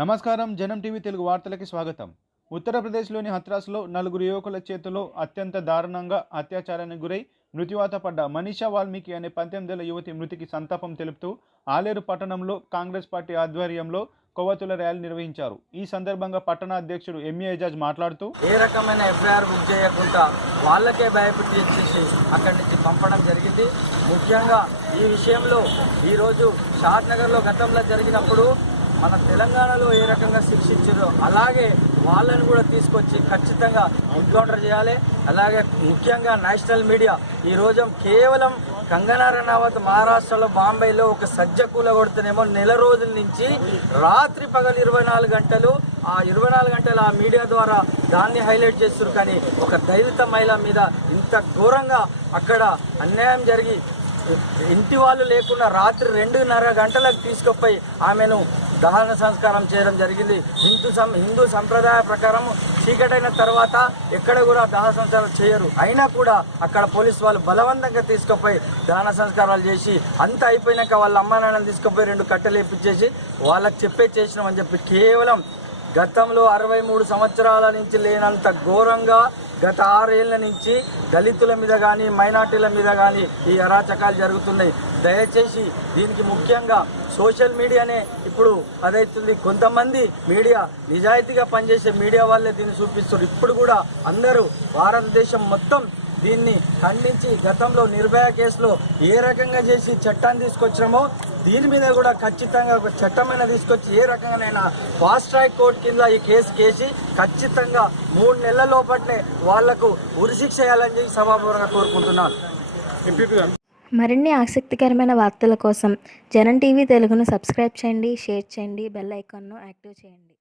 నమస్కారం జనం టీవీ తెలుగు వార్తలకి స్వాగతం. ఉత్తరప్రదేశ్లోని హత్రాస్లో నలుగురు యువకుల చేతిలో అత్యంత దారుణంగా అత్యాచారానికి గురై మృత్యువాత పడ్డ మనీషా వాల్మీకి అనే పంతొమ్మిదేళ్ళ యువతి మృతికి సంతాపం తెలుపుతూ ఆలేరు పట్టణంలో కాంగ్రెస్ పార్టీ ఆధ్వర్యంలో కొవ్వతుల ర్యాలీ నిర్వహించారు. ఈ సందర్భంగా పట్టణ అధ్యక్షుడు ఎంఏ ఎజాజ్ మాట్లాడుతూ ఏ రకమైన ఎఫ్ఐఆర్ బుక్ చేయకుండా వాళ్ళకే భయపెట్టి ఇచ్చేసి అక్కడి నుంచి పంపడం జరిగింది. ముఖ్యంగా ఈ విషయంలో ఈరోజు షాద్ నగర్లో గతంలో జరిగినప్పుడు మన తెలంగాణలో ఏ రకంగా శిక్షించారో అలాగే వాళ్ళని కూడా తీసుకొచ్చి ఖచ్చితంగా ఎన్కౌంటర్ చేయాలి. అలాగే ముఖ్యంగా నేషనల్ మీడియా ఈ రోజు కేవలం కంగనా రనావత్ మహారాష్ట్రలో బాంబేలో ఒక సజ్జ కూల కొడుతూనేమో నెల రోజుల నుంచి రాత్రి పగలు ఇరవై నాలుగు గంటలు ఆ ఇరవై నాలుగు గంటలు ఆ మీడియా ద్వారా దాన్ని హైలైట్ చేస్తారు కానీ ఒక దళిత మహిళ మీద ఇంత ఘోరంగా అక్కడ అన్యాయం జరిగి ఇంటి వాళ్ళు లేకుండా రాత్రి రెండున్నర గంటలకు తీసుకుపోయి ఆమెను దహన సంస్కారం చేయడం జరిగింది. హిందూ సం హిందూ సంప్రదాయ ప్రకారం చీకటైన తర్వాత ఎక్కడ కూడా దహన సంస్కారాలు చేయరు. అయినా కూడా అక్కడ పోలీసు వాళ్ళు బలవంతంగా తీసుకుపోయి దహన సంస్కారాలు చేసి అంత అయిపోయినాక వాళ్ళ అమ్మ నాన్నని తీసుకుపోయి రెండు కట్టెలు ఇప్పించేసి వాళ్ళకి చెప్పే చేసినామని చెప్పి కేవలం గతంలో అరవై మూడు సంవత్సరాల నుంచి లేనంత ఘోరంగా గత ఆరేళ్ళ నుంచి దళితుల మీద కానీ మైనార్టీల మీద కానీ ఈ అరాచకాలు జరుగుతున్నాయి. దయచేసి దీనికి ముఖ్యంగా సోషల్ మీడియానే ఇప్పుడు అదైతుంది. కొంతమంది మీడియా నిజాయితీగా పనిచేసే మీడియా వాళ్ళే దీన్ని చూపిస్తారు ఇప్పుడు కూడా అందరూ భారతదేశం మొత్తం దీన్ని ఖండించి గతంలో నిర్భయ కేసులో ఏ రకంగా చేసి చట్టాన్ని తీసుకొచ్చినామో దీని మీద కూడా ఖచ్చితంగా ఒక చట్టమైన తీసుకొచ్చి ఏ రకంగానైనా ఫాస్ట్ ట్రాక్ కోర్టు కింద ఈ కేసు కేసి ఖచ్చితంగా మూడు నెలల లోపట్నే వాళ్ళకు ఉరిశిక్ష చేయాలని చెప్పి సభాపూర్వకంగా కోరుకుంటున్నాను. మరిన్ని ఆసక్తికరమైన వార్తల కోసం జనం టీవీ తెలుగును సబ్స్క్రైబ్ చేయండి షేర్ చేయండి బెల్ ఐకాన్ను యాక్టివ్ చేయండి.